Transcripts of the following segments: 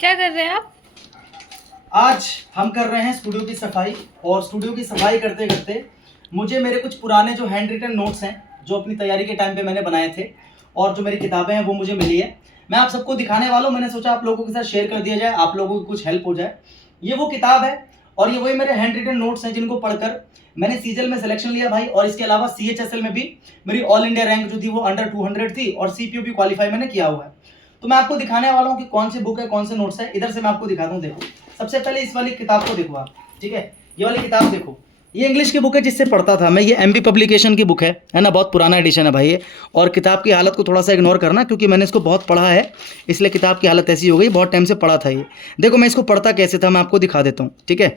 क्या कर रहे हैं आप? आज हम कर रहे हैं स्टूडियो की सफाई। और स्टूडियो की सफाई करते करते मुझे मेरे कुछ पुराने जो हैंड रिटन नोट्स हैं जो अपनी तैयारी के टाइम पे मैंने बनाए थे और जो मेरी किताबें हैं वो मुझे मिली है। मैं आप सबको दिखाने वाला हूँ। मैंने सोचा आप लोगों के साथ शेयर कर दिया जाए, आप लोगों की कुछ हेल्प हो जाए। ये वो किताब है और ये वही मेरे हैंड रिटन नोट्स हैं जिनको पढ़कर मैंने सीजल में सिलेक्शन लिया भाई। और इसके अलावा CHSL में भी मेरी ऑल इंडिया रैंक जो थी वो अंडर 200 थी और CPO भी क्वालिफाई मैंने किया हुआ है। तो मैं आपको दिखाने वाला हूँ कि कौन सी बुक है, कौन से नोट्स है। इधर से मैं आपको दिखाता हूँ। देखो, सबसे पहले इस वाली किताब को देखो आप, ठीक है। ये वाली किताब देखो, ये इंग्लिश की बुक है जिससे पढ़ता था मैं। ये MB पब्लिकेशन की बुक है ना। बहुत पुराना एडिशन है भाई ये। और किताब की हालत को थोड़ा सा इग्नोर करना क्योंकि मैंने इसको बहुत पढ़ा है, इसलिए किताब की हालत ऐसी हो गई। बहुत टाइम से पढ़ा था ये। देखो मैं इसको पढ़ता कैसे था मैं आपको दिखा देता हूँ, ठीक है।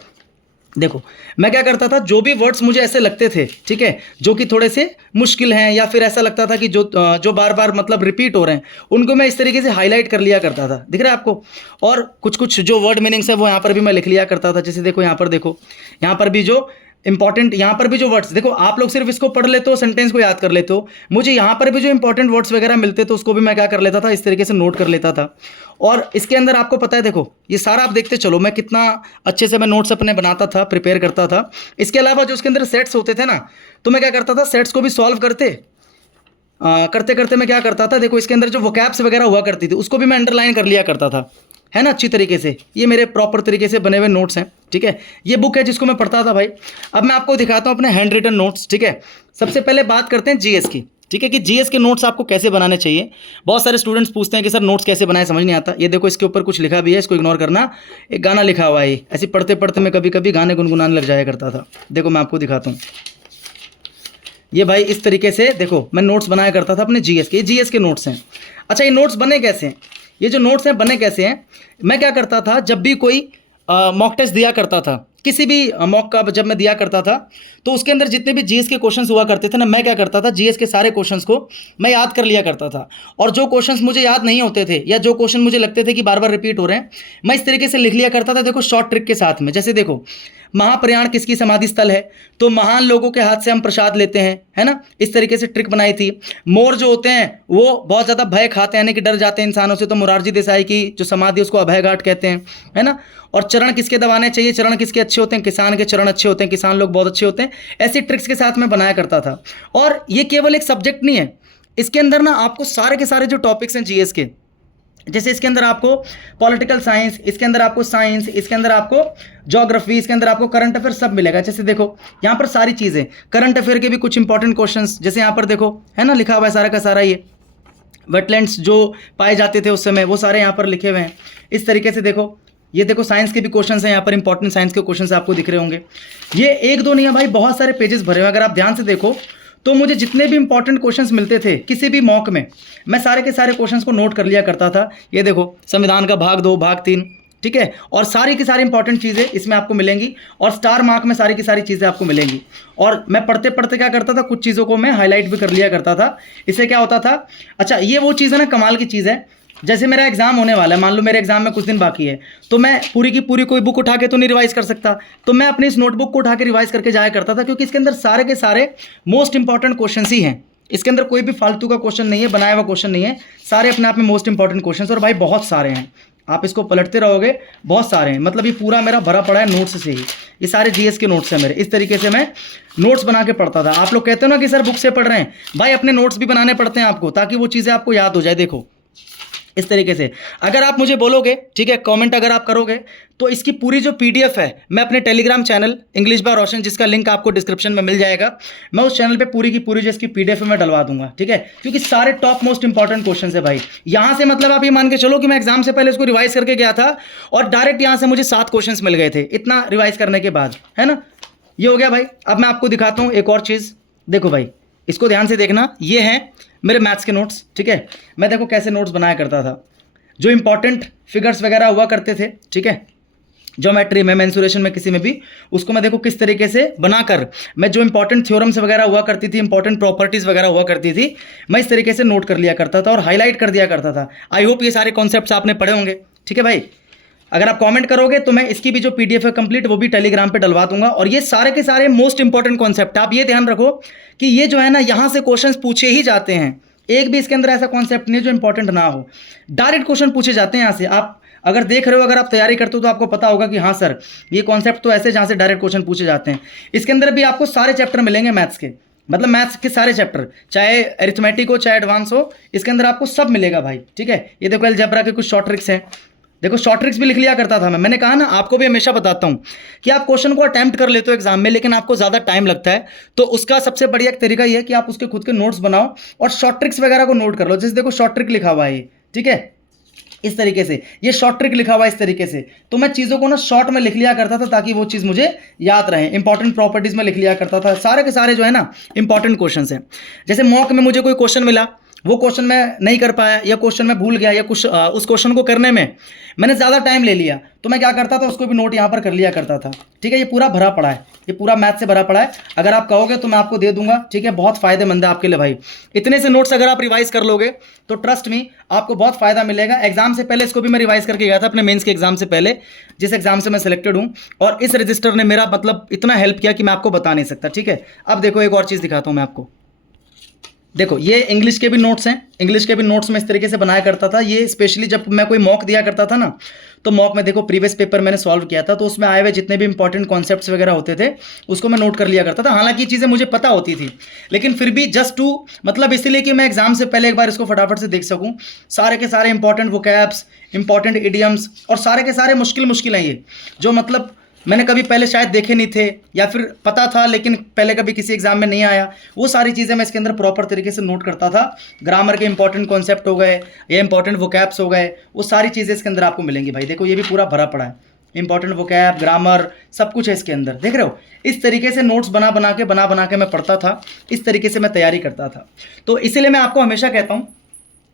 देखो मैं क्या करता था, जो भी वर्ड्स मुझे ऐसे लगते थे, ठीक है, जो कि थोड़े से मुश्किल हैं या फिर ऐसा लगता था कि जो बार बार मतलब रिपीट हो रहे हैं, उनको मैं इस तरीके से हाईलाइट कर लिया करता था। दिख रहा है आपको। और कुछ कुछ जो वर्ड मीनिंग्स है वो यहाँ पर भी मैं लिख लिया करता था। जैसे देखो यहाँ पर, देखो यहाँ पर भी जो इंपॉर्टेंट, यहाँ पर भी जो वर्ड्स, देखो आप लोग सिर्फ इसको पढ़ लेते हो, सेंटेंस को याद कर लेते हो। मुझे यहाँ पर भी जो इंपॉर्टेंट वर्ड्स वगैरह मिलते तो उसको भी मैं क्या कर लेता था, इस तरीके से नोट कर लेता था। और इसके अंदर आपको पता है, देखो ये सारा आप देखते चलो मैं कितना अच्छे से मैं नोट्स अपने बनाता था, प्रिपेयर करता था। इसके अलावा जो उसके अंदर सेट्स होते थे ना, तो मैं क्या करता था, सेट्स को भी सॉल्व करते करते मैं क्या करता था, देखो इसके अंदर जो वोकैब्स वगैरह हुआ करती थी उसको भी मैं अंडरलाइन कर लिया करता था, है ना, अच्छी तरीके से। ये मेरे प्रॉपर तरीके से बने हुए नोट्स हैं, ठीक है। ये बुक है जिसको मैं पढ़ता था भाई। अब मैं आपको दिखाता हूँ अपने हैंड रिटन नोट्स, ठीक है। सबसे पहले बात करते हैं GS की, ठीक है, कि GS के नोट्स आपको कैसे बनाने चाहिए। बहुत सारे स्टूडेंट्स पूछते हैं कि सर नोट्स कैसे बनाए, समझ नहीं आता। ये देखो इसके ऊपर कुछ लिखा भी है, इसको इग्नोर करना। एक गाना लिखा हुआ है, ऐसे पढ़ते पढ़ते मैं कभी कभी गाने गुनगुनाने लग जाया करता था। देखो मैं आपको दिखाता हूँ। ये भाई इस तरीके से देखो मैं नोट्स बनाया करता था अपने GS के। ये GS के नोट्स हैं। अच्छा, ये नोट्स बने कैसे हैं, ये जो नोट्स हैं बने कैसे हैं। मैं क्या करता था, जब भी कोई मॉक टेस्ट दिया करता था, किसी भी मॉक का जब मैं दिया करता था, तो उसके अंदर जितने भी GS के क्वेश्चंस हुआ करते थे ना, मैं क्या करता था, GS के सारे क्वेश्चंस को मैं याद कर लिया करता था। और जो क्वेश्चंस मुझे याद नहीं होते थे या जो क्वेश्चन मुझे लगते थे कि बार बार रिपीट हो रहे हैं, मैं इस तरीके से लिख लिया करता था। देखो शॉर्ट ट्रिक के साथ में, जैसे देखो महाप्रयाण किसकी समाधि स्थल है, तो महान लोगों के हाथ से हम प्रसाद लेते हैं, है ना। इस तरीके से ट्रिक बनाई थी। मोर जो होते हैं वो बहुत ज़्यादा भय खाते हैं, यानी कि डर जाते हैं इंसानों से, तो मोरारजी देसाई की जो समाधि उसको अभय घाट कहते हैं, है ना। और चरण किसके दबाने चाहिए, चरण किसके अच्छे होते हैं, किसान के चरण अच्छे होते हैं, किसान लोग बहुत अच्छे होते हैं। ऐसी ट्रिक्स के साथ मैं बनाया करता था। और ये केवल एक सब्जेक्ट नहीं है, इसके अंदर ना आपको सारे के सारे जो टॉपिक्स हैं GS के, जैसे इसके अंदर आपको पॉलिटिकल साइंस, इसके अंदर आपको साइंस, इसके अंदर आपको ज्योग्राफी, इसके अंदर आपको करंट अफेयर सब मिलेगा। जैसे देखो यहाँ पर सारी चीज़ें, करंट अफेयर के भी कुछ इंपॉर्टेंट क्वेश्चंस, जैसे यहाँ पर देखो है ना, लिखा हुआ है सारा का सारा। ये वेटलैंड्स जो पाए जाते थे उस समय, वो सारे यहाँ पर लिखे हुए हैं। इस तरीके से देखो, ये देखो साइंस के भी क्वेश्चंस हैं यहाँ पर, इंपॉर्टेंट साइंस के क्वेश्चंस आपको दिख रहे होंगे। ये एक दो नहीं है भाई, बहुत सारे पेजेस भरे हुए हैं। अगर आप ध्यान से देखो तो मुझे जितने भी इंपॉर्टेंट क्वेश्चंस मिलते थे किसी भी मॉक में, मैं सारे के सारे क्वेश्चंस को नोट कर लिया करता था। ये देखो संविधान का भाग 2, भाग 3, ठीक है। और सारी की सारी इंपॉर्टेंट चीज़ें इसमें आपको मिलेंगी और स्टार मार्क में सारी की सारी चीज़ें आपको मिलेंगी। और मैं पढ़ते पढ़ते क्या करता था, कुछ चीज़ों को मैं हाईलाइट भी कर लिया करता था। इससे क्या होता था, अच्छा ये वो चीज़ है ना, कमाल की चीज़ है। जैसे मेरा एग्जाम होने वाला है, मान लो मेरे एग्जाम में कुछ दिन बाकी है, तो मैं पूरी की पूरी कोई बुक उठा के तो नहीं रिवाइज कर सकता, तो मैं अपनी इस नोटबुक को उठा के रिवाइज करके जाया करता था, क्योंकि इसके अंदर सारे के सारे मोस्ट इंपॉर्टेंट क्वेश्चन ही हैं। इसके अंदर कोई भी फालतू का क्वेश्चन नहीं है, बनाया हुआ क्वेश्चन नहीं है, सारे अपने आप में मोस्ट इंपॉर्टेंट क्वेश्चन। और भाई बहुत सारे हैं, आप इसको पलटते रहोगे, बहुत सारे हैं। मतलब ये पूरा मेरा भरा पड़ा है नोट्स से ही। ये सारे GS के नोट्स हैं मेरे। इस तरीके से मैं नोट्स बना के पढ़ता था। आप लोग कहते हो ना कि सर बुक से पढ़ रहे हैं, भाई अपने नोट्स भी बनाने पड़ते हैं आपको, ताकि वो चीज़ें आपको याद हो जाए। देखो इस तरीके से अगर आप मुझे बोलोगे, ठीक है, कमेंट अगर आप करोगे, तो इसकी पूरी जो PDF है मैं अपने टेलीग्राम चैनल इंग्लिश बाय रोशन, जिसका लिंक आपको डिस्क्रिप्शन में मिल जाएगा, मैं उस चैनल पे पूरी की पूरी जो इसकी PDF है मैं डलवा दूंगा, ठीक है। क्योंकि सारे टॉप मोस्ट इंपॉर्टेंट क्वेश्चन है भाई। यहाँ से मतलब आप ये मान के चलो कि मैं एग्जाम से पहले इसको रिवाइज करके गया था और डायरेक्ट यहाँ से मुझे 7 क्वेश्चन मिल गए थे, इतना रिवाइज करने के बाद, है ना। ये हो गया भाई। अब मैं आपको दिखाता हूँ एक और चीज़। देखो भाई इसको ध्यान से देखना, ये है मेरे मैथ्स के नोट्स, ठीक है। मैं देखो कैसे नोट्स बनाया करता था, जो इंपॉर्टेंट फिगर्स वगैरह हुआ करते थे, ठीक है, ज्योमेट्री में, मेंसुरेशन में, किसी में भी, उसको मैं देखो किस तरीके से बनाकर, मैं जो इंपॉर्टेंट थ्योरम्स वगैरह हुआ करती थी, इंपॉर्टेंट प्रॉपर्टीज वगैरह हुआ करती थी, मैं इस तरीके से नोट कर लिया करता था और हाईलाइट कर दिया करता था। आई होप ये सारे कॉन्सेप्ट्स आपने पढ़े होंगे, ठीक है भाई। अगर आप कमेंट करोगे तो मैं इसकी भी जो PDF है कंप्लीट, वो भी टेलीग्राम पे डलवा दूंगा। और ये सारे के सारे मोस्ट इंपॉर्टेंट कॉन्सेप्ट, आप ये ध्यान रखो कि ये जो है ना, यहाँ से क्वेश्चंस पूछे ही जाते हैं। एक भी इसके अंदर ऐसा कॉन्सेप्ट नहीं है जो इंपॉर्टेंट ना हो, डायरेक्ट क्वेश्चन पूछे जाते हैं यहाँ से। आप अगर देख रहे हो, अगर आप तैयारी करते हो तो आपको पता होगा कि हाँ सर ये कॉन्सेप्ट तो ऐसे जहाँ से डायरेक्ट क्वेश्चन पूछे जाते हैं। इसके अंदर भी आपको सारे चैप्टर मिलेंगे मैथ्स के, मतलब मैथ्स के सारे चैप्टर, चाहे अरिथमेटिक हो चाहे एडवांस हो, इसके अंदर आपको सब मिलेगा भाई, ठीक है। ये देखो अलजेब्रा के कुछ शॉर्ट ट्रिक्स हैं, देखो शॉर्ट ट्रिक्स भी लिख लिया करता था मैंने कहा ना, आपको भी हमेशा बताता हूं कि आप क्वेश्चन को अटेम्प्ट कर लेते हो एग्जाम में, लेकिन आपको ज़्यादा टाइम लगता है, तो उसका सबसे बढ़िया तरीका ये है कि आप उसके खुद के नोट्स बनाओ और शॉर्ट ट्रिक्स वगैरह को नोट कर लो। जैसे देखो शॉर्ट ट्रिक लिखा हुआ है, ठीक है, इस तरीके से ये शॉर्ट ट्रिक लिखा हुआ है इस तरीके से, तो मैं चीज़ों को ना शॉर्ट में लिख लिया करता था ताकि वो चीज़ मुझे याद रहे। इंपॉर्टेंट प्रॉपर्टीज में लिख लिया करता था, सारे के सारे जो है ना इंपॉर्टेंट क्वेश्चन हैं। जैसे मॉक में मुझे कोई क्वेश्चन मिला, वो क्वेश्चन मैं नहीं कर पाया या क्वेश्चन मैं भूल गया या कुछ उस क्वेश्चन को करने में मैंने ज़्यादा टाइम ले लिया, तो मैं क्या करता था उसको भी नोट यहाँ पर कर लिया करता था, ठीक है। ये पूरा भरा पड़ा है, ये पूरा मैथ से भरा पड़ा है, अगर आप कहोगे तो मैं आपको दे दूंगा, ठीक है। बहुत फायदेमंद है आपके लिए भाई, इतने से नोट्स अगर आप रिवाइज कर लोगे तो ट्रस्ट मी आपको बहुत फायदा मिलेगा। एग्जाम से पहले इसको भी मैं रिवाइज करके गया था अपने मेंस के एग्जाम से पहले, जिस एग्जाम से मैं सिलेक्टेड हूँ, और इस रजिस्टर ने मेरा मतलब इतना हेल्प किया कि मैं आपको बता नहीं सकता, ठीक है। अब देखो एक और चीज़ दिखाता हूँ मैं आपको, देखो ये इंग्लिश के भी नोट्स हैं, इंग्लिश के भी नोट्स मैं इस तरीके से बनाया करता था। ये स्पेशली जब मैं कोई मॉक दिया करता था ना, तो मॉक में देखो प्रीवियस पेपर मैंने सॉल्व किया था, तो उसमें आए हुए जितने भी इंपॉर्टेंट कॉन्सेप्ट्स वगैरह होते थे उसको मैं नोट कर लिया करता था। हालांकि ये चीज़ें मुझे पता होती थी, लेकिन फिर भी जस्ट टू मतलब इसीलिए कि मैं एग्जाम से पहले एक बार इसको फटाफट से देख सकूँ, सारे के सारे इंपॉर्टेंट वोकैब्स, इंपॉर्टेंट इडियम्स, और सारे के सारे मुश्किल हैं ये, जो मतलब मैंने कभी पहले शायद देखे नहीं थे या फिर पता था लेकिन पहले कभी किसी एग्जाम में नहीं आया, वो सारी चीज़ें मैं इसके अंदर प्रॉपर तरीके से नोट करता था। ग्रामर के इंपॉर्टेंट कॉन्सेप्ट हो गए या इंपॉर्टेंट वोकैब्स हो गए, वो सारी चीज़ें इसके अंदर आपको मिलेंगी भाई। देखो ये भी पूरा भरा पड़ा है, इंपॉर्टेंट वोकैब, ग्रामर, सब कुछ है इसके अंदर, देख रहे हो। इस तरीके से नोट्स बना बना के मैं पढ़ता था, इस तरीके से मैं तैयारी करता था। तो इसीलिए मैं आपको हमेशा कहता हूँ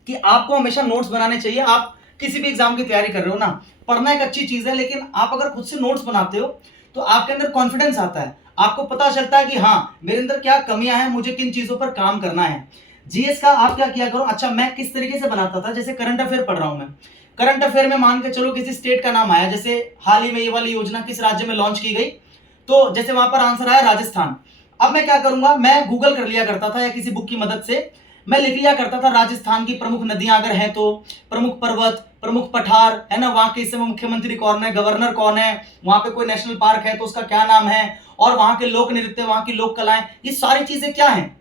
कि आपको हमेशा नोट्स बनाने चाहिए। आप किसी भी एग्जाम की तैयारी कर रहे हो ना, पढ़ना एक अच्छी चीज़ है, लेकिन आप अगर खुद से नोट्स बनाते हो तो आपके अंदर कॉन्फिडेंस आता है, आपको पता चलता है कि हाँ मेरे अंदर क्या कमियां हैं, मुझे किन चीज़ों पर काम करना है। जीएस का आप क्या किया करो, अच्छा मैं किस तरीके से बनाता था, जैसे करंट अफेयर पढ़ रहा हूं मैं, करंट अफेयर में मान के चलो किसी स्टेट का नाम आया, जैसे हाल ही में ये वाली योजना किस राज्य में लॉन्च की गई, तो जैसे वहां पर आंसर आया राजस्थान। अब मैं क्या करूंगा, मैं गूगल कर लिया करता था या किसी बुक की मदद से मैं लिख लिया करता था राजस्थान की प्रमुख नदियां अगर हैं तो, प्रमुख पर्वत, प्रमुख पठार, है ना, वहां के इस समय मुख्यमंत्री कौन है, गवर्नर कौन है, वहां पे कोई नेशनल पार्क है तो उसका क्या नाम है, और वहां के लोक नृत्य, वहां की लोक कलाएं, ये सारी चीजें क्या हैं,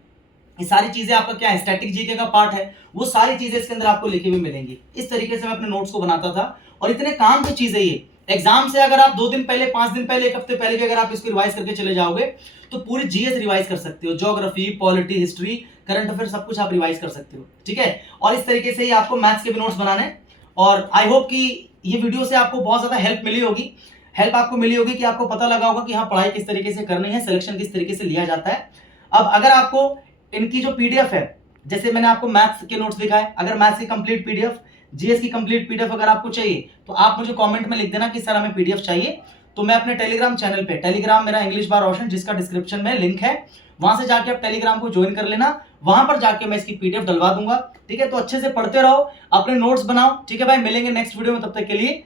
ये सारी चीजें आपका क्या है, स्टैटिक जीके का पार्ट है, वो सारी चीजें इसके अंदर आपको लिखी हुई मिलेंगी। इस तरीके से मैं अपने नोट्स को बनाता था, और इतने काम की चीजें ये एग्जाम से अगर आप 2 दिन पहले, 5 दिन पहले, 1 हफ्ते पहले भी अगर आप इसको रिवाइज करके चले जाओगे तो पूरी जीएस रिवाइज कर सकते हो, geography, polity, history, current affair, सब कुछ आप रिवाइज कर सकते हो, ठीक है। और इस तरीके से ही आपको मैथ्स के भी नोट्स बनाने, और आई होप कि ये वीडियो से आपको बहुत ज्यादा हेल्प मिली होगी, हेल्प आपको मिली होगी कि आपको पता लगा होगा कि हाँ पढ़ाई किस तरीके से करनी है, सिलेक्शन किस तरीके से लिया जाता है। अब अगर आपको इनकी जो पीडीएफ है, जैसे मैंने आपको मैथ्स के नोट्स दिखाए, अगर मैथ्स की कंप्लीट पीडीएफ, जीएस की कंप्लीट पीडीएफ अगर आपको चाहिए तो आप मुझे कमेंट में लिख देना कि सर हमें पीडीएफ चाहिए, तो मैं अपने टेलीग्राम चैनल पे, टेलीग्राम मेरा इंग्लिश बार रोशन, जिसका डिस्क्रिप्शन में लिंक है, वहां से जाके आप टेलीग्राम को ज्वाइन कर लेना, वहां पर जाके मैं इसकी पीडीएफ डलवा दूंगा, ठीक है। तो अच्छे से पढ़ते रहो, अपने नोट्स बनाओ, ठीक है भाई। मिलेंगे नेक्स्ट वीडियो में, तब तक के लिए